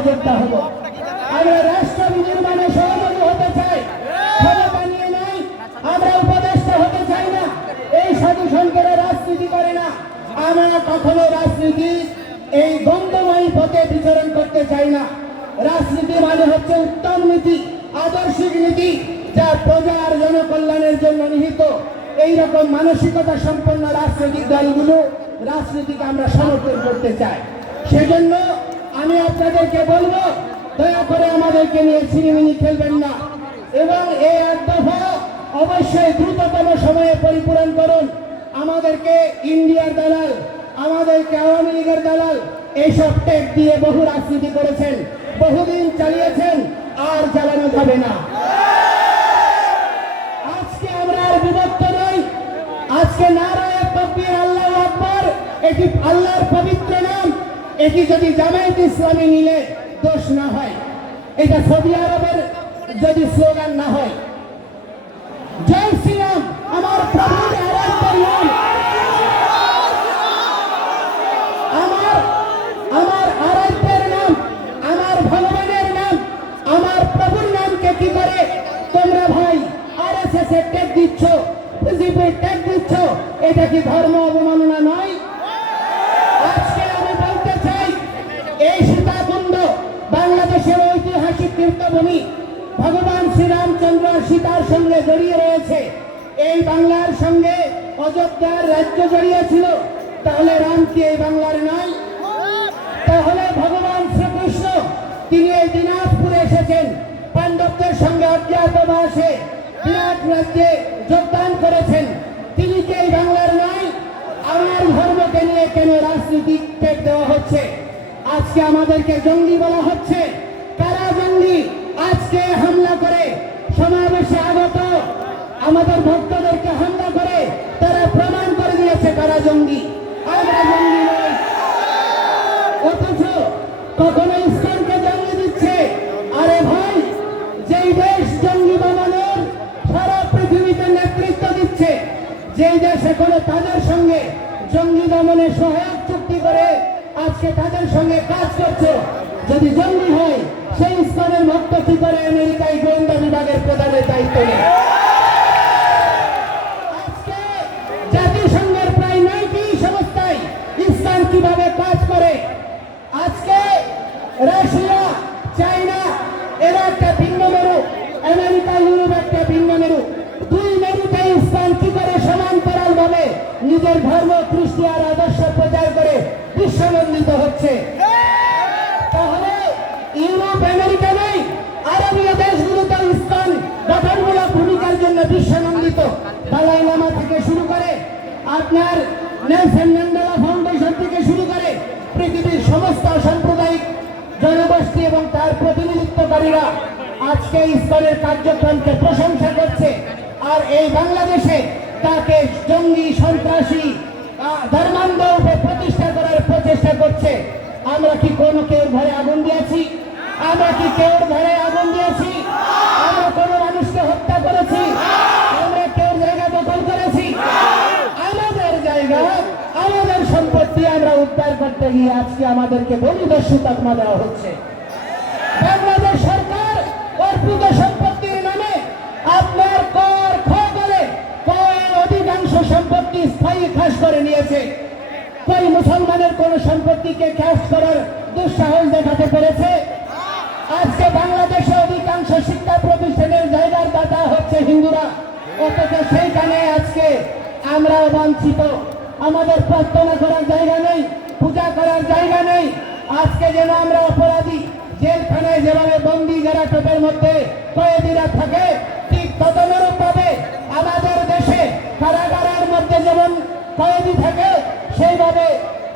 সহযোগিতা হব। আমরা রাষ্ট্র নির্মাণে সহযোগী হতে চাই, ক্ষমতা নিয়ে নাই। আমরা উপদেষ্টা হতে চাই না, এই সাধু সন্তেরা রাজনীতি করে না। আমরা কখনো রাজনীতি এই দ্বন্দ্বময়ী পথে বিচরণ করতে চাই না। রাজনীতি মানে হচ্ছে উত্তম নীতি, আদর্শিক নীতি, যা প্রজার জনকল্যাণের জন্য নিহিত। এইরকম মানসিকতা সম্পন্ন রাজনৈতিক দলগুলো রাজনীতিকে আমরা সমর্থন করতে চাই। সেজন্য আমি আপনাদেরকে বলবো, দয়া করে আমাদেরকে নিয়ে ছিনিমিনি খেলবেন না এবং এই এক দফা অবশ্যই দ্রুততম সময়ে পরিপূরণ করুন। আমাদেরকে ইন্ডিয়ার দালাল, আমাদেরকে আওয়ামী লীগের দালাল এইসব টেক দিয়ে বহু রাজনীতি করেছেন, বহুদিন চালিয়েছেন, আর চালানো যাবে না। আজকে আমরা আর বিভক্ত নই। আজকে নারায়ে তাকবীর, আল্লাহু আকবার, এটি আল্লাহর পবিত্র নাম। এটি যদি জামায়াত ইসলামী নিলে দোষ না হয়, এটা সৌদি আরবের যদি স্লোগান না হয়। জয় শ্রীরাম, আমার প্রভুর আরাধ্যের নাম, আমার আরাধ্যের নাম, আমার ভগবানের নাম, আমার প্রভুর নামকে কি করে তোমরা ভাই আরএসএস এর ট্যাগ দিচ্ছ, বিজেপির ট্যাগ দিচ্ছ? এটা কি ধর্ম অবমাননা নয়? আজকে আমি বলতে চাই, এই সীতাকুণ্ড বাংলাদেশের ঐতিহাসিক তীর্থভূমি, ভগবান শ্রীরামচন্দ্র সীতার সঙ্গে জড়িয়ে রয়েছে। এই বাংলার সঙ্গে অযোধ্যার রাজ্য জড়িয়ে ছিল, তাহলে রাম কি এই বাংলার নয়? তাহলে ভগবান শ্রীকৃষ্ণ তিনি এই দিনাজপুরে এসেছেন, পাণ্ডবদের সঙ্গে অজ্ঞাতবাসে বিরাট রাজ্যে যোগদান করেছেন, তিনি কি এই বাংলার নয়? আমার ধর্মকে নিয়ে কেন রাজনীতিক টেক দেওয়া হচ্ছে? আজকে আমাদেরকে জঙ্গি বলা হচ্ছে। কারা জঙ্গি? আজকে হামলা করে সমাবেশে আগত আমাদের ভক্তদেরকে হামলা করে তারা প্রমাণ করে দিয়েছে কারা জঙ্গি। আমরা জঙ্গি নই। অথচ কখনো ইসলামকে জঙ্গি দিচ্ছে। আরে ভাই, যেই দেশ জঙ্গি বানানোর সারা পৃথিবীতে নেতৃত্ব দিচ্ছে, যেই দেশ এখনো তাদের সঙ্গে জঙ্গি দমনে সহায়ক চুক্তি করে আজকে তাদের সঙ্গে কাজ করছে, যদি জঙ্গি হয় সেই ইসলামের ভক্ত কি করে আমেরিকায় গোয়েন্দা বিভাগের প্রধানের দায়িত্ব নেয়? আজকে জাতিসংঘের প্রায় 9টি সংস্থায় ইসলাম কিভাবে কাজ করে? আজকে রাশিয়া, চায়না এরা একটা ভিন্ন মেরু, আমেরিকা, ইউরোপ একটা ভিন্ন মেরু। দুই মেরুতে ইসলাম কি করে সমান্তরাল ভাবে নিজের ধর্ম, কৃষ্টি আর আদর্শ প্রচার করে বিশ্বনন্দিত হচ্ছে? তাহলে ইউরোপ, আমেরিকা নেই, আরবীয় দেশগুলোতে ইসলাম গঠনমূলক ভূমিকার জন্য বিশ্বনন্দিত। দালাই লামা থেকে শুরু করে আপনার নেলসন ম্যান্ডেলা ফাউন্ডেশন থেকে শুরু করে পৃথিবীর সমস্ত সাম্প্রদায়িক জনগোষ্ঠী এবং তার প্রতিনিধিত্বকারীরা আজকে ইসলামের কার্যক্রমকে প্রশংসা করছে। আর এই বাংলাদেশে তাকে জঙ্গি, সন্ত্রাসী, ধর্মান্ধ প্রতিষ্ঠা করার প্রচেষ্টা করছে। আমরা কি কোনো কেউ ঘরে আগুন দিয়েছি? আমরা কি কেউ ঘরে আগুন দিয়েছি? আমরা কোনো মানুষকে হত্যা করেছি? আমরা কেউ জায়গা দখল করেছি? আমাদের জায়গা, আমাদের সম্পত্তি আমরা উদ্ধার করতে গিয়ে আজকে আমাদেরকে বলিদস্যু তকমা দেওয়া হচ্ছে। বাংলাদেশ সরকার অর্পিত সম্পত্তির নামে আপনার কর ক্ষয় করে কয়ের অধিকাংশ সম্পত্তি স্থায়ী খাস করে নিয়েছে। কই মুসলমানের কোন সম্পত্তিকে খাস করার দুঃসাহস দেখাতে পেরেছে? আজকে বাংলাদেশে অধিকাংশ শিক্ষা প্রতিষ্ঠানের জায়গার দাতা হচ্ছে হিন্দুরা, অথচ সেইখানে আজকে আমরা বঞ্চিত। আমাদের প্রার্থনা করার জায়গা নেই, পূজা করার জায়গা নেই। আজকে যেন আমরা অপরাধী, জেলখানায় যেভাবে বন্দি গ্যারাটোপের মধ্যে কয়েদিরা থাকে, ঠিক তদনুরূপ ভাবে আমাদের দেশে কারাগারের মধ্যে যেমন কয়েদি থাকে, সেইভাবে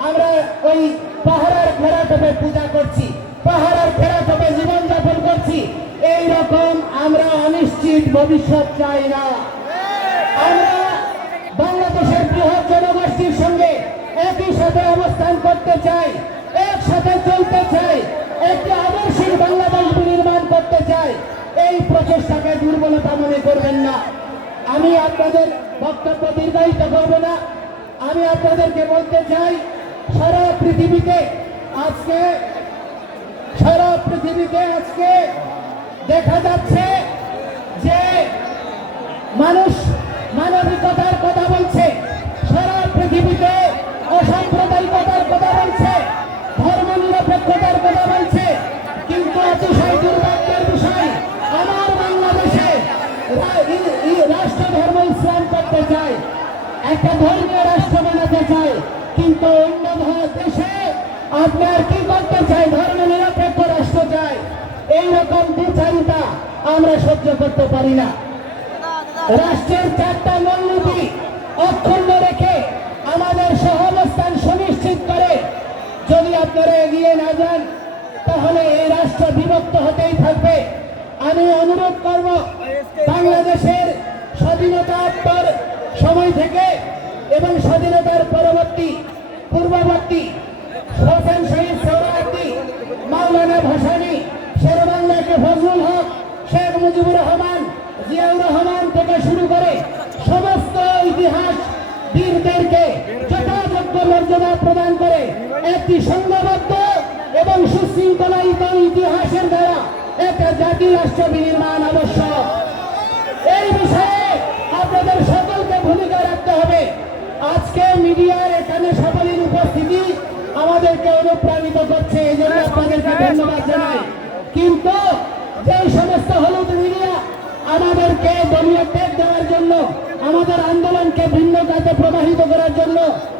আমরা ওই পাহাড়ের গ্যারাটোপে পূজা করছি, পাহাড়ের গ্যারাটোপে জীবনযাপন করছি। এইরকম আমরা অনিশ্চিত ভবিষ্যৎ চাই না। আমরা বাংলাদেশের বৃহৎ জনগোষ্ঠীর সঙ্গে একই সাথে অবস্থান করতে চাই, একসাথে চলতে চাই, একটি আদর্শিক বাংলাদেশ নির্মাণ করতে চাই। এই প্রচেষ্টাকে দুর্বলতা মনে করবেন না। আমি আপনাদের বক্তব্য দীর্ঘায়িত করব না। আমি আপনাদেরকে বলতে চাই, সারা পৃথিবীতে আজকে সারা পৃথিবীতে আজকে দেখা যাচ্ছে যে মানুষ মানবিকতার কথা বলছে, সারা পৃথিবীতে অসাম্প্রদায়িকতার কথা বলছে, ধর্ম নিরপেক্ষতার কথা বলছে, কিন্তু অতিশয় দুর্ভাগ্যের বিষয় আমার বাংলাদেশে রাষ্ট্র ধর্ম ইসলাম করতে চায়, একটা ধর্মীয় রাষ্ট্র বানাতে চায়, কিন্তু অন্য দেশে আপনার কি করতে চায়, ধর্ম নিরপেক্ষ রাষ্ট্র চায়। এইরকম বিচারিতা আমরা সহ্য করতে পারি না। রাষ্ট্রের 4টা মূলনীতি অক্ষুণ্ণ রেখে আমাদের সহাবস্থান সুনিশ্চিত করে যদি আপনারা এগিয়ে না যান, তাহলে এই রাষ্ট্র বিভক্ত হতেই থাকবে। আমি অনুরোধ করব, বাংলাদেশের স্বাধীনতার সময় থেকে এবং স্বাধীনতার পূর্ববর্তী হোসেন শহীদ সোহরাওয়ার্দী, মাওলানা ভাসানী, শেরেবাংলাকে ফজলুল হক, শেখ মুজিবুর রহমান, জিয়াউর রহমান থেকে শুরু করে সমস্ত ইতিহাস বীরদেরকে যথাযোগ্য মর্যাদা প্রদান করে একটি সংঘবদ্ধ এবং সুশৃঙ্খলায়িত ইতিহাসের দ্বারা একটা জাতি রাষ্ট্র বিনির্মাণ আবশ্যক। এই বিষয়ে আপনাদের সকলকে ভূমিকা রাখতে হবে। আজকে মিডিয়ার এখানে সকলের উপস্থিতি আমাদেরকে অনুপ্রাণিত করছে, এই জন্য আপনাদেরকে ধন্যবাদ জানাই। কিন্তু যে সমস্ত হলুদ মিডিয়া আমাদেরকে দলীয় ত্যাগ দেওয়ার জন্য, আমাদের আন্দোলনকে ভিন্ন কাজে প্রবাহিত করার জন্য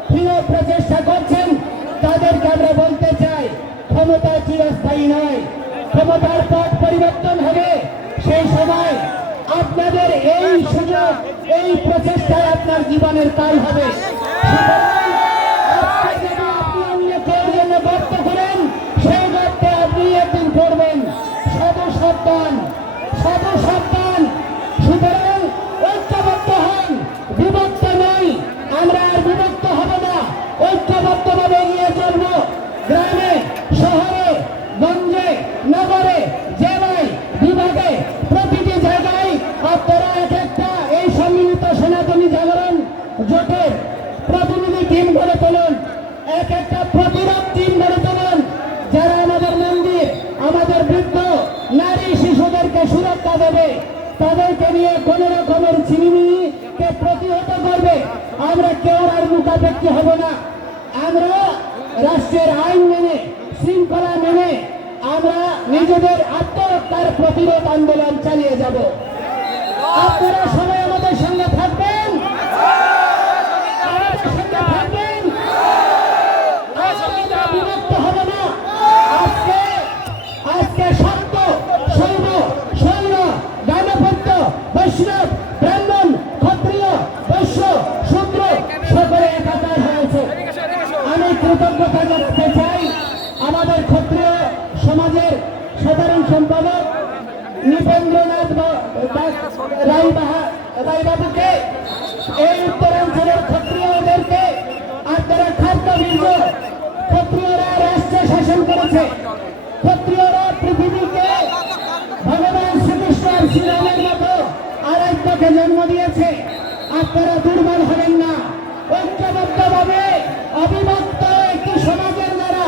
প্রিয় প্রচেষ্টা করছেন, তাদেরকে আমরা বলতে চাই, ক্ষমতা চিরস্থায়ী নয়, ক্ষমতার পথ পরিবর্তন হবে। সেই সময় আপনাদের এই সুযোগ, এই প্রচেষ্টায় আপনার জীবনের কাল হবে। সুতরাং আজকে যদি আপনি অন্য কেউ জন্য গর্ত করেন, সেই গর্তে আপনি একদিন পড়বেন। সাবধান, সাবধান। সুতরাং ঐক্যবদ্ধ হন, বিভক্ত নই। আমরা আর বিভক্ত হব না, ঐক্যবদ্ধভাবে এগিয়ে চলব। গ্রামে, শহরে, গঞ্জে, নগরে, জেলায়, বিভাগে, প্রতিটি জায়গায় আপনারা এক একটা এই সম্মিলিত সনাতনী জাগরণ জোটের প্রতিনিধি টিম গড়ে তুলুন, এক একটা প্রতিরোধ টিম গড়ে তুলুন, যারা আমাদের মন্দির, আমাদের বৃদ্ধ, নারী, শিশুদেরকে সুরক্ষা দেবে, তাদেরকে নিয়ে কোন রকমের ছিনিমিনিকে প্রতিহত করবে। আমরা কেউ আর মুখাপেক্ষী হব না। আমরা রাষ্ট্রের আইন মেনে, শৃঙ্খলা মেনে আমরা নিজেদের আত্মরক্ষার প্রতিরোধ আন্দোলন চালিয়ে যাব। আপনারা সবাই আমাদের সঙ্গে থাকবেন, আমাদের সঙ্গে থাকবেন। আমরা বিভক্ত হব না। আজকে সত্য, শৈব, শৈল, গানপত্য, বৈষ্ণব, ব্রাহ্মণ, ক্ষত্রিয়, বৈশ্য, শূদ্র সকলে একাকার হয়েছে। আমি কৃতজ্ঞতা জানাতে চাই আমাদের ক্ষত্রিয় সমাজের সাধারণ সম্পাদক নৃপেন্দ্রনাথ রায়বাবুকে, এই উত্তরাঞ্চলের ক্ষত্রিয়দেরকে আপনারা খাদ্যবীর্য। ক্ষত্রিয়রা রাষ্ট্র শাসন করেছে, ক্ষত্রিয়রা পৃথিবীকে ভগবান শ্রীকৃষ্ণ আর শ্রীরামের মতো আরাধ্যকে জন্ম দিয়েছে। আপনারা দুর্বল হবেন না, ঐক্যবদ্ধভাবে অবিভক্ত একটি সমাজের দ্বারা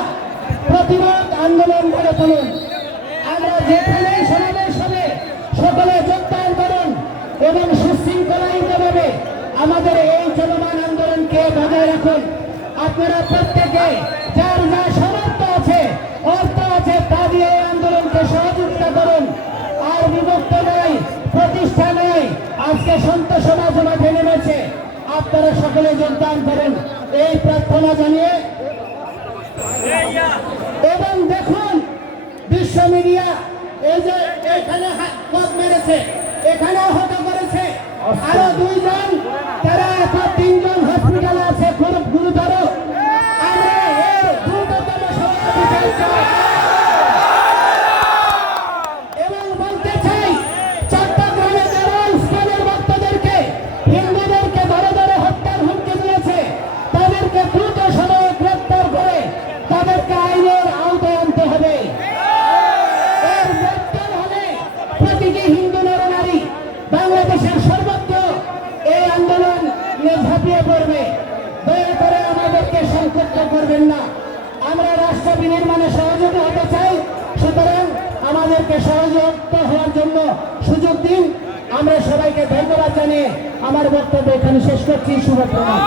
প্রতিরোধ আন্দোলন গড়ে তুলুন। আমরা যেখানে সমাবেশ হবে সকলে যোগদান করুন এবং সুশৃঙ্খলায়িতভাবে আমাদের এই চলমান আন্দোলনকে বজায় রাখুন। আপনারা প্রত্যেকে যার যা সামর্থ্য আছে, অর্থ আছে, তা দিয়ে এই আন্দোলনকে সহযোগিতা করুন। আর বিভক্ত নয়, প্রতিষ্ঠা নয়। আজকে সন্ত সমাজ মাঠে নেমেছে, আপনারা সকলে যোগদান করুন এই প্রার্থনা জানিয়ে। এবং দেখুন বিশ্ব মিডিয়া এই যে এখানে কোপ মেরেছে, এখানে আহত করেছে, আরো 2 জন, তারা এখন 3 জন হসপিটালে আছে, খুব গুরুতর। আমরা এর দ্রুততম সমাধান চাই এবং বলতে চাই, চট্টগ্রামে যারা ইসলামের ভক্তদেরকে, হিন্দুদেরকে ধরে ধরে হত্যার হুমকি দিয়েছে, তাদেরকে দ্রুত সময়ে গ্রেপ্তার করে তাদেরকে আইনের আওতায় আনতে হবে। এর গ্রেপ্তার হলে প্রতিটি হিন্দু নরনারী বাংলাদেশের সর্বত্র এই আন্দোলনে ঝাঁপিয়ে পড়বে। দয়া করে আমাদেরকে সংক্ষিপ্ত করবেন না। আমরা রাষ্ট্র বিনির্মাণে সহযোগী হতে চাই। যুক্ত হওয়ার জন্য সুযোগ দিন। আমরা সবাইকে ধন্যবাদ জানিয়ে আমার বক্তব্য এখানে শেষ করছি। শুভ প্রণাম।